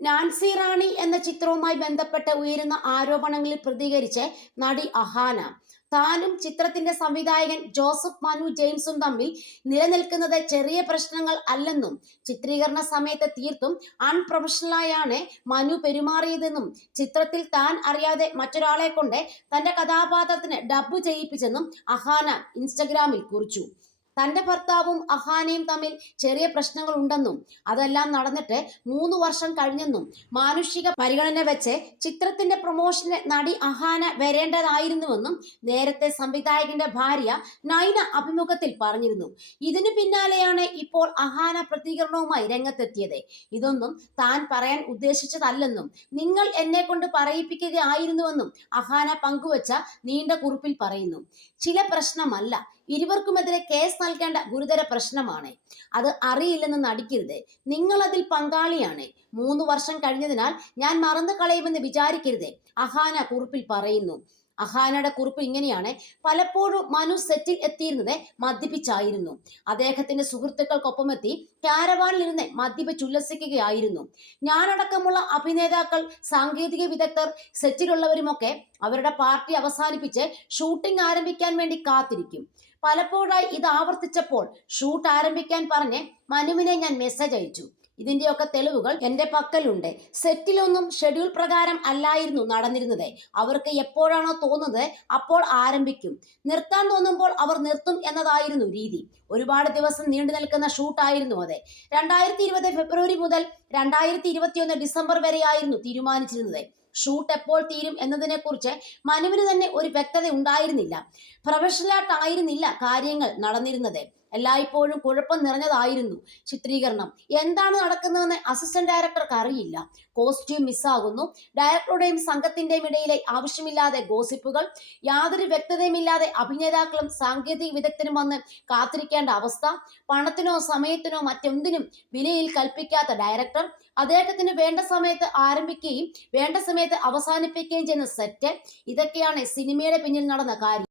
Nancy റാണി എന്ന ചിത്രവുമായി ബന്ധപ്പെട്ട് ഉയരുന്ന ആരോപണങ്ങളിൽ പ്രതികരിച്ച് നടി അഹാന താനും ചിത്രത്തിന്റെ സംവിധായകൻ ജോസഫ് മനു ജെയിംസും തമ്മിൽ നിലനിൽക്കുന്നത് ചെറിയ പ്രശ്നങ്ങൾ അല്ലെന്നും ചിത്രീകരണ സമയത്ത് തീർത്തും അൺപ്രൊഫഷണലായാണ് മനു പെരുമാറിയതെന്നും ചിത്രത്തിൽ താൻ അറിയാതെ മറ്റൊരാളെ കൊണ്ട് തന്റെ കഥാപാത്രത്തിന് ഡബ്ബ് ചെയ്യിപ്പിച്ചെന്നും അഹാന ഇൻസ്റ്റഗ്രാമിൽ കുറിച്ചു. തന്റെ ഭർത്താവും അഹാനയും തമ്മിൽ ചെറിയ പ്രശ്നങ്ങൾ ഉണ്ടെന്നും അതെല്ലാം നടന്നിട്ട് 3 വർഷം കഴിഞ്ഞെന്നും മാനുഷിക പരിഗണന വെച്ച് ചിത്രത്തിന്റെ പ്രൊമോഷന് നടി അഹാന വരേണ്ടതായിരുന്നുവെന്നും നേരത്തെ സംവിധായകന്റെ ഭാര്യ നൈന അഭിമുഖത്തിൽ പറഞ്ഞിരുന്നു. ഇതിനു പിന്നാലെയാണ് ഇപ്പോൾ അഹാന പ്രതികരണവുമായി രംഗത്തെത്തിയത്. ഇതൊന്നും താൻ പറയാൻ ഉദ്ദേശിച്ചതല്ലെന്നും നിങ്ങൾ എന്നെ കൊണ്ട് പറയിപ്പിക്കുകയായിരുന്നുവെന്നും അഹാന പങ്കുവച്ച നീണ്ട കുറിപ്പിൽ പറയുന്നു. ചില പ്രശ്നമല്ല, ഇരുവർക്കുമെതിരെ കേസ് നൽകേണ്ട ഗുരുതര പ്രശ്നമാണ്. അത് അറിയില്ലെന്ന് നടിക്കരുത്. നിങ്ങൾ അതിൽ പങ്കാളിയാണ്. 3 വർഷം കഴിഞ്ഞതിനാൽ ഞാൻ മറന്നു കളയുമെന്ന് വിചാരിക്കരുത്, അഹാന കുറിപ്പിൽ പറയുന്നു. അഹാനയുടെ കുറിപ്പ് ഇങ്ങനെയാണ്: പലപ്പോഴും മനു സെറ്റിൽ എത്തിയിരുന്നത് മദ്യപിച്ചായിരുന്നു. അദ്ദേഹത്തിന്റെ സുഹൃത്തുക്കൾക്കൊപ്പമെത്തി ക്യാരവാനിലിരുന്ന് മദ്യപിച്ചുല്ലസിക്കുകയായിരുന്നു. ഞാനടക്കമുള്ള അഭിനേതാക്കൾ, സാങ്കേതിക വിദഗ്ധർ, സെറ്റിലുള്ളവരുമൊക്കെ അവരുടെ പാർട്ടി അവസാനിപ്പിച്ച് ഷൂട്ടിംഗ് ആരംഭിക്കാൻ വേണ്ടി കാത്തിരിക്കും. പലപ്പോഴായി ഇത് ആവർത്തിച്ചപ്പോൾ ഷൂട്ട് ആരംഭിക്കാൻ പറഞ്ഞ് മനുവിനെ ഞാൻ മെസ്സേജ് അയച്ചു. ഇതിന്റെയൊക്കെ തെളിവുകൾ എന്റെ പക്കലുണ്ട്. സെറ്റിലൊന്നും ഷെഡ്യൂൾ പ്രകാരം അല്ലായിരുന്നു നടന്നിരുന്നത്. അവർക്ക് എപ്പോഴാണോ തോന്നുന്നത് അപ്പോൾ ആരംഭിക്കും. നിർത്താൻ തോന്നുമ്പോൾ അവർ നിർത്തും എന്നതായിരുന്നു രീതി. ഒരുപാട് ദിവസം നീണ്ടു നിൽക്കുന്ന ഷൂട്ടായിരുന്നു അത്. 2020 ഫെബ്രുവരി മുതൽ 2021 ഡിസംബർ വരെയായിരുന്നു തീരുമാനിച്ചിരുന്നത്. ഷൂട്ട് എപ്പോൾ തീരും എന്നതിനെ കുറിച്ച് മനുവിന് തന്നെ ഒരു വ്യക്തത ഉണ്ടായിരുന്നില്ല. പ്രൊഫഷണലായിട്ടായിരുന്നില്ല കാര്യങ്ങൾ നടന്നിരുന്നത്. എല്ലായ്പ്പോഴും കുഴപ്പം നിറഞ്ഞതായിരുന്നു ചിത്രീകരണം. എന്താണ് നടക്കുന്നതെന്ന് അസിസ്റ്റന്റ് ഡയറക്ടർക്ക് അറിയില്ല. കോസ്റ്റ്യൂം മിസ്സാകുന്നു. ഡയറക്ടറുടെയും സംഘത്തിന്റെയും ഇടയിലെ ആവശ്യമില്ലാതെ ഗോസിപ്പുകൾ. യാതൊരു വ്യക്തതയുമില്ലാതെ അഭിനേതാക്കളും സാങ്കേതിക വിദഗ്ധരും വന്ന് കാത്തിരിക്കേണ്ട അവസ്ഥ. പണത്തിനോ സമയത്തിനോ മറ്റെന്തിനും വിലയിൽ കൽപ്പിക്കാത്ത ഡയറക്ടർ. അദ്ദേഹത്തിന് വേണ്ട സമയത്ത് ആരംഭിക്കുകയും വേണ്ട സമയത്ത് അവസാനിപ്പിക്കുകയും ചെയ്യുന്ന സെറ്റ്. ഇതൊക്കെയാണ് സിനിമയുടെ പിന്നിൽ നടന്ന കാര്യം.